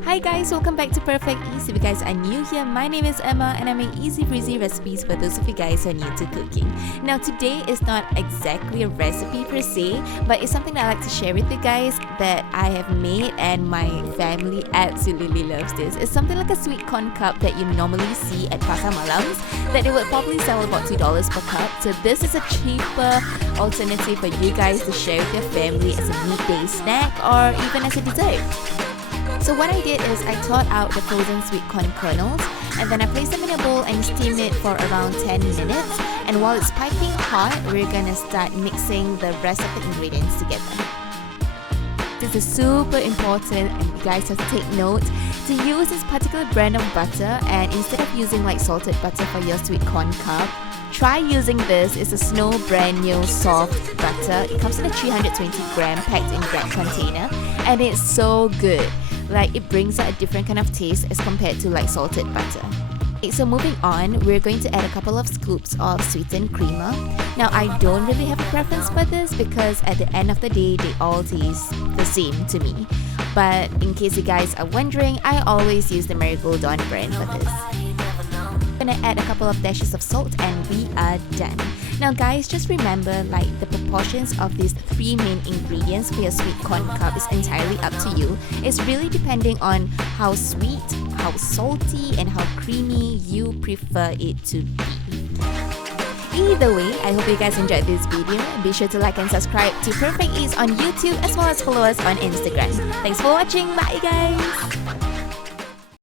Hi guys, welcome back to Perfect Eats. If you guys are new here, my name is Emma and I make easy breezy recipes for those of you guys who are new to cooking. Now today is not exactly a recipe per se, but it's something that I like to share with you guys that I have made and my family absolutely loves this. It's something like a sweet corn cup that you normally see at Pasar Malams that they would probably sell about $2 per cup. So this is a cheaper alternative for you guys to share with your family as a midday snack or even as a dessert. So what I did is I thawed out the frozen sweet corn kernels and then I placed them in a bowl and steamed it for around 10 minutes. And while it's piping hot, we're gonna start mixing the rest of the ingredients together. This is super important and you guys have to take note to use this particular brand of butter, and instead of using like salted butter for your sweet corn cup, try using this. It's a Snow brand new soft butter. It comes in a 320 gram packed in wrap container and it's so good. Like it brings out a different kind of taste as compared to like salted butter. Okay, so moving on, we're going to add a couple of scoops of sweetened creamer. Now I don't really have a preference for this because at the end of the day, they all taste the same to me. But in case you guys are wondering, I always use the Marigold Dawn brand for this. I'm gonna add a couple of dashes of salt and we are done. Now guys, just remember like the proportions of these three main ingredients for your sweet corn cup is entirely up to you. It's really depending on how sweet, how salty and how creamy you prefer it to be. Either way, I hope you guys enjoyed this video. Be sure to like and subscribe to Perfect Eats on YouTube as well as follow us on Instagram. Thanks for watching, bye guys!